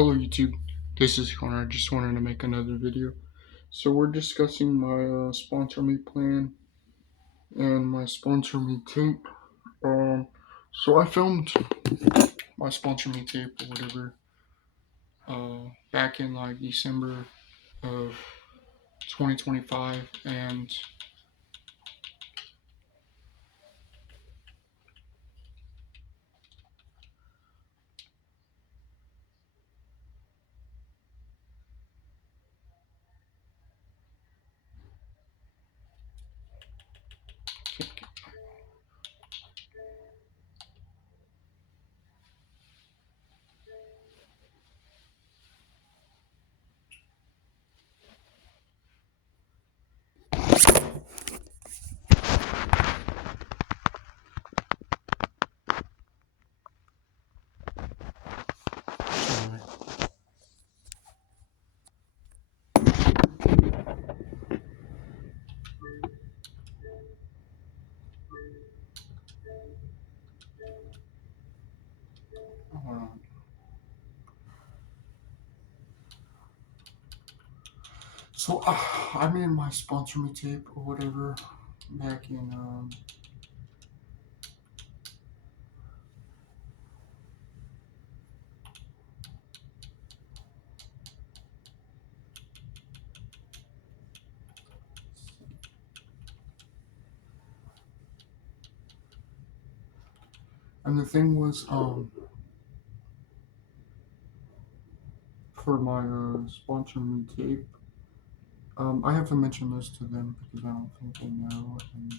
Hello YouTube, this is Connor. I just wanted to make another video. So we're discussing my sponsor me plan and my sponsor me tape. So I filmed my sponsor me tape or whatever back in like December of 2025, and hold on. So I made my sponsor me tape or whatever back in and the thing was for my sponsor me tape. I have to mention this to them because I don't think they know, and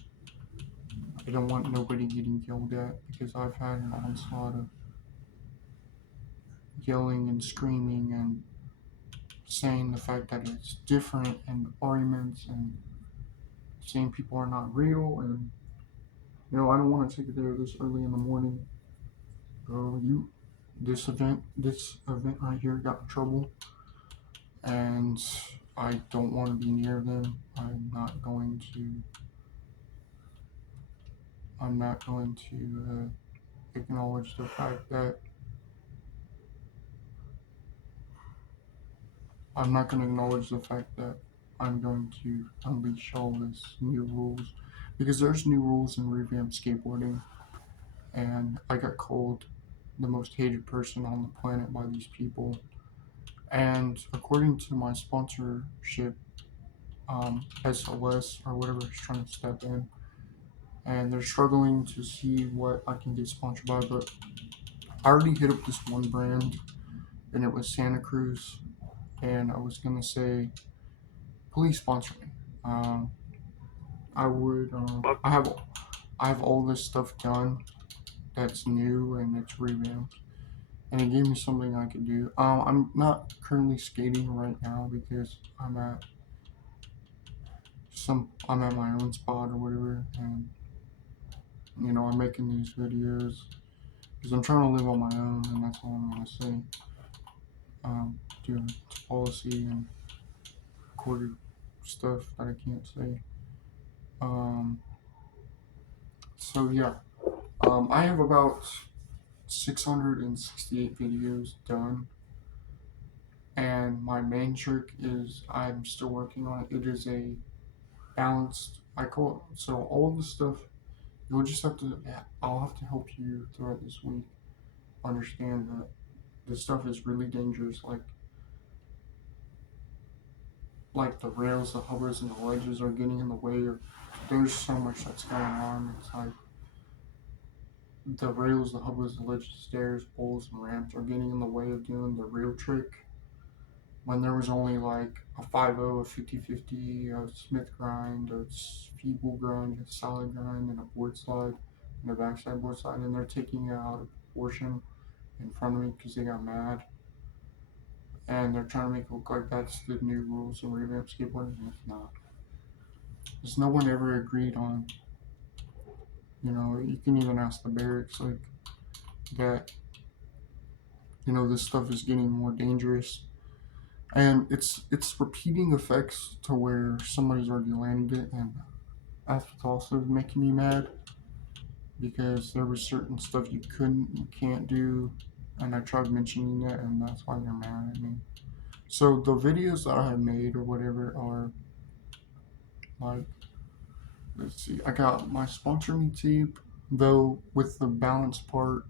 I don't want nobody getting yelled at because I've had an onslaught of yelling and screaming and saying the fact that it's different and arguments and saying people are not real, and I don't want to take it there this early in the morning. This event right here got in trouble, and I don't want to be near them. I'm not going to acknowledge the fact that I'm not going to acknowledge the fact that I'm going to unleash all this new rules, because there's new rules in revamped skateboarding, and I got called the most hated person on the planet by these people. And according to my sponsorship, SOS or whatever is trying to step in, and they're struggling to see what I can get sponsored by. But I already hit up this one brand, and it was Santa Cruz, and I was gonna say, please sponsor me. Um, I would. I have all this stuff done that's new and it's revamped, and it gave me something I could do. I'm not currently skating right now because I'm at my own spot or whatever, and I'm making these videos because I'm trying to live on my own, and that's all I'm gonna say. Doing policy and recorded stuff that I can't say. Um, so yeah, I have about 668 videos done, and my main trick is I'm still working on it. It is a balanced. I call it, so all the stuff you'll just have to. I'll have to help you throughout this week understand that this stuff is really dangerous. Like the rails, the hovers, and the ledges are getting in the way. Or there's so much that's going on. It's like the rails, the hovers, the ledges, stairs, poles, and ramps are getting in the way of doing the real trick. When there was only like a 5-0, a 50-50, a Smith grind, a feeble grind, a solid grind, and a board slide, and a backside board slide, and they're taking it out of proportion in front of me because they got mad. And they're trying to make it look like that's the new rules in revamped skateboarding, and it's not. Because no one ever agreed on, you can even ask the barracks, like, that, this stuff is getting more dangerous. And it's repeating effects to where somebody's already landed it, and that's what's also making me mad, because there was certain stuff you can't do, and I tried mentioning it, and that's why they're mad at me. So the videos that I have made or whatever are like, let's see, I got my sponsor me tape, though with the balance part,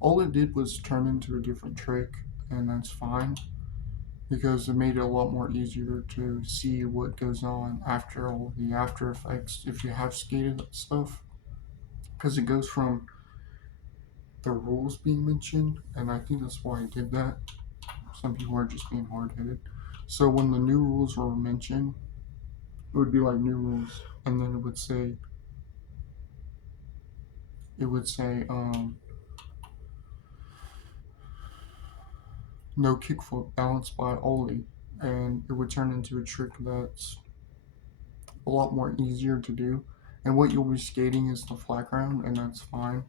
all it did was turn into a different trick, and that's fine because it made it a lot more easier to see what goes on after all the after effects if you have skated stuff, because it goes from the rules being mentioned, and I think that's why I did that. Some people are just being hard headed. So when the new rules were mentioned, it would be like new rules, and then it would say no kickflip balanced by ollie, and it would turn into a trick that's a lot more easier to do. And what you'll be skating is the flat ground, and that's fine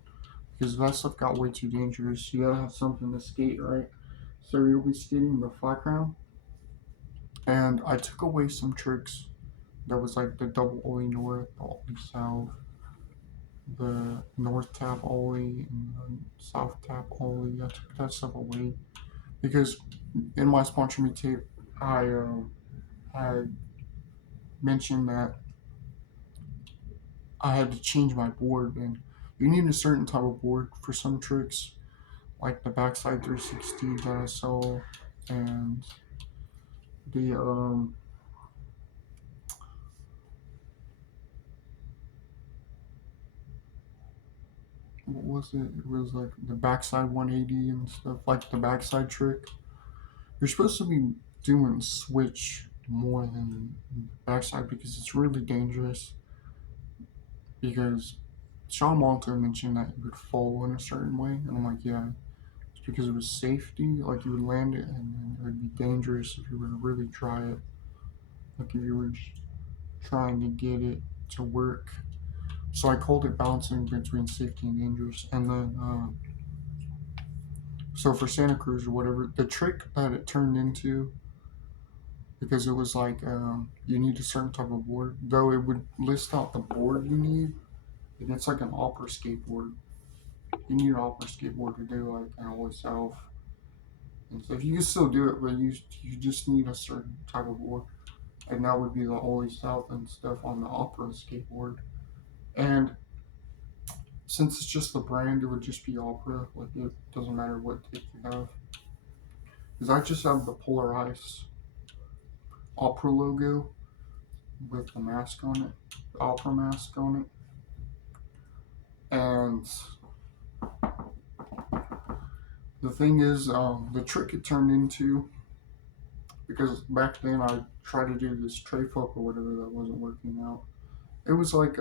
because that stuff got way too dangerous. You gotta have something to skate, right? So you'll be skating the flat ground, and I took away some tricks that was like the double ollie north, the ollie south, the north tap ollie, and the south tap ollie. I took that stuff away because in my sponsor me tape, I had mentioned that I had to change my board, and you need a certain type of board for some tricks, like the backside 360 that I saw, and the what was it? It was like the backside 180 and stuff, like the backside trick. You're supposed to be doing switch more than backside because it's really dangerous. Because Sean Malto mentioned that you would fall in a certain way, and I'm like, yeah, it's because it was safety. Like you would land it, and then it would be dangerous if you were to really try it. Like if you were just trying to get it to work. So I called it balancing between safety and dangerous. And then, so for Santa Cruz or whatever, the trick that it turned into, because it was like you need a certain type of board, though it would list out the board you need, and it's like an opera skateboard. You need an opera skateboard to do like an ollie south and stuff. You can still do it, but you just need a certain type of board, and that would be the ollie south and stuff on the opera skateboard. And since it's just the brand, it would just be opera. Like it doesn't matter what tape you have, because I just have the Polar Ice opera logo with the mask on it, the opera mask on it, and the thing is, the trick it turned into, because back then I tried to do this tray flip or whatever that wasn't working out. It was like,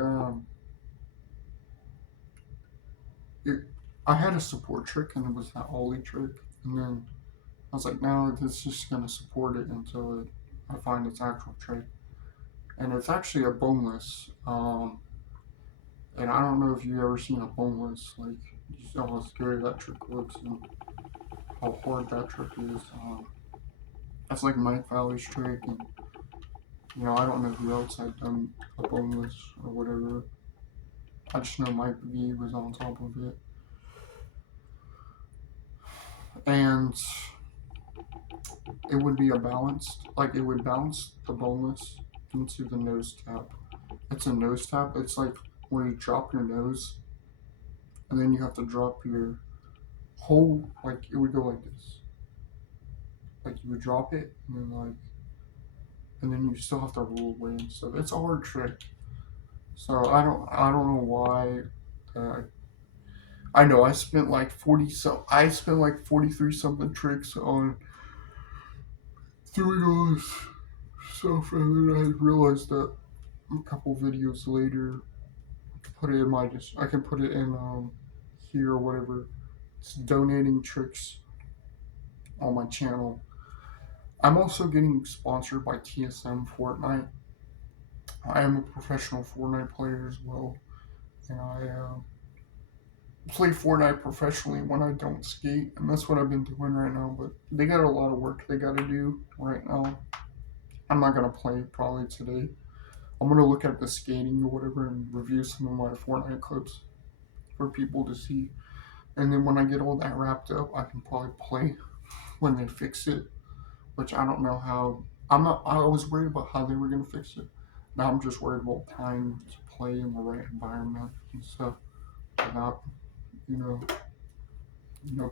it, I had a support trick and it was that ollie trick, and then I was like, no, it's just gonna support it until I find its actual trick, and it's actually a boneless. And I don't know if you've ever seen a boneless, like you saw how scary that trick looks and how hard that trick is. That's like Mike Valley's trick, and I don't know who else had done a boneless or whatever. I just know Mike V was on top of it, and it would be a balanced, like it would balance the boneless into the nose tap. It's a nose tap. It's like where you drop your nose, and then you have to drop your whole, like it would go like this. Like you would drop it, and then you still have to roll away and stuff. It's a hard trick. So I don't know why. Uh, I know I spent like 40 some. I spent like 43 something tricks on doing all this stuff, and then I realized that a couple videos later, put it in my I can put it in here or whatever. It's donating tricks on my channel. I'm also getting sponsored by TSM Fortnite. I am a professional Fortnite player as well, and I play Fortnite professionally when I don't skate, and that's what I've been doing right now. But they got a lot of work they got to do right now. I'm not gonna play probably today. I'm gonna look at the skating or whatever and review some of my Fortnite clips for people to see. And then when I get all that wrapped up, I can probably play when they fix it, which I don't know how. I'm not. I was worried about how they were gonna fix it. Now I'm just worried about time to play in the right environment and stuff without, you know,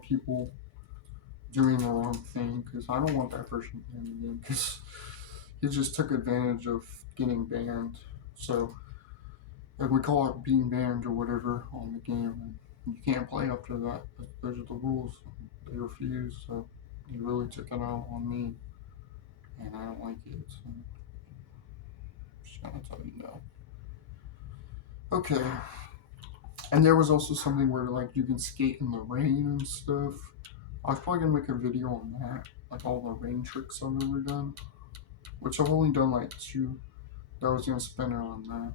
people doing the wrong thing. Because I don't want that person in the game. Because he just took advantage of getting banned. So, like we call it being banned or whatever on the game, and you can't play up to that. Those are the rules. They refuse. So he really took it out on me, and I don't like it. So just gonna tell you no. Okay. And there was also something where like you can skate in the rain and stuff. I was probably gonna make a video on that, like all the rain tricks I've ever done, which I've only done like two. That I was gonna spend it on that.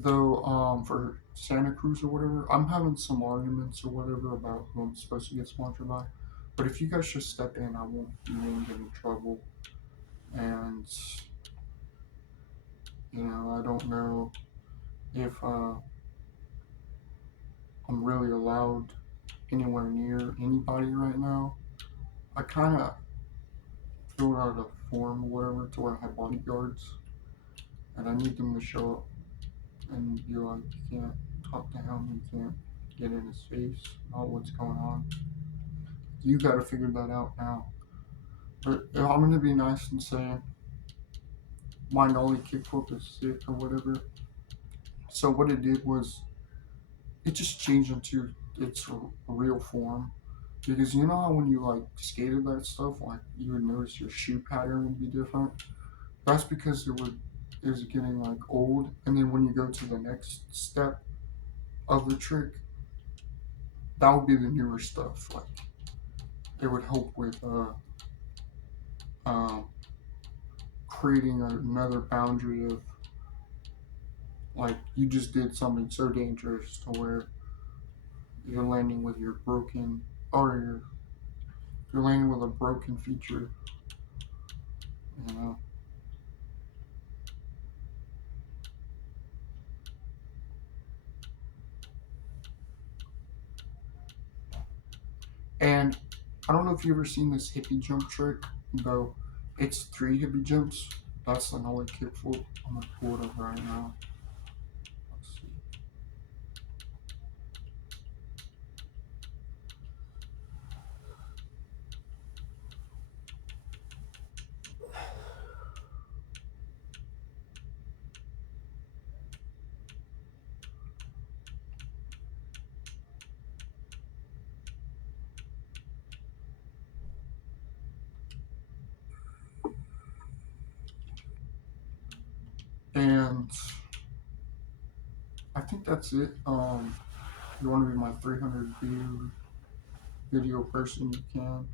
Though, for Santa Cruz or whatever, I'm having some arguments or whatever about who I'm supposed to get sponsored by. But if you guys just step in, I won't even get in trouble. And I don't know if I'm really allowed anywhere near anybody right now. I kind of filled out a form or whatever to where I have bodyguards, and I need them to show up and be like, you can't talk to him, you can't get in his face about what's going on. You got to figure that out now. But I'm gonna be nice and say my nollie kickflip is sick or whatever. So what it did was it just changed into its real form. Because you know how when you like skated that stuff, like you would notice your shoe pattern would be different. That's because it was getting like old, and then when you go to the next step of the trick, that would be the newer stuff. Like it would help with um, creating another boundary of like you just did something so dangerous to where you're landing with your broken or you're landing with a broken feature, you know. And I don't know if you've ever seen this hippie jump trick, though it's 3 hippie jumps. That's the nollie kickflip. I'm gonna pull it up right now. Let's see. And I think that's it. If you want to be my 300 view video person, you can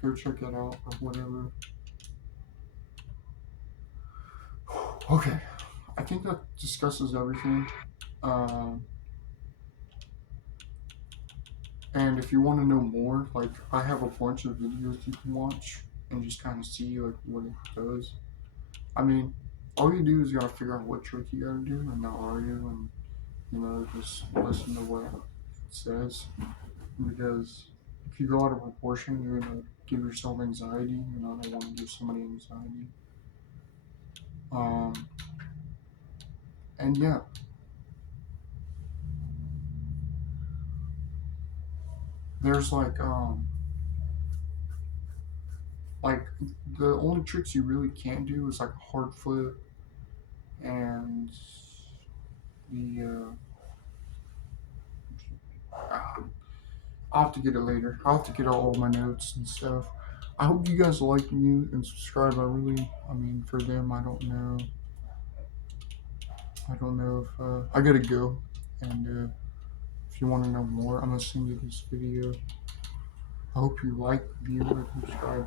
go check it out or whatever. Okay, I think that discusses everything. Um, and if you want to know more, like I have a bunch of videos you can watch and just kind of see like what it does. I mean, all you do is you gotta figure out what trick you gotta do and not argue and just listen to what it says. Because if you go out of proportion, you're gonna give yourself anxiety, and I don't want to give somebody anxiety. Um, and yeah, there's like the only tricks you really can't do is like a hard flip and the I'll have to get it later. I'll have to get all my notes and stuff. I hope you guys like me and subscribe. I mean, for them, I don't know. I don't know if I gotta go. And if you want to know more, I'm gonna send you this video. I hope you like, view, and subscribe.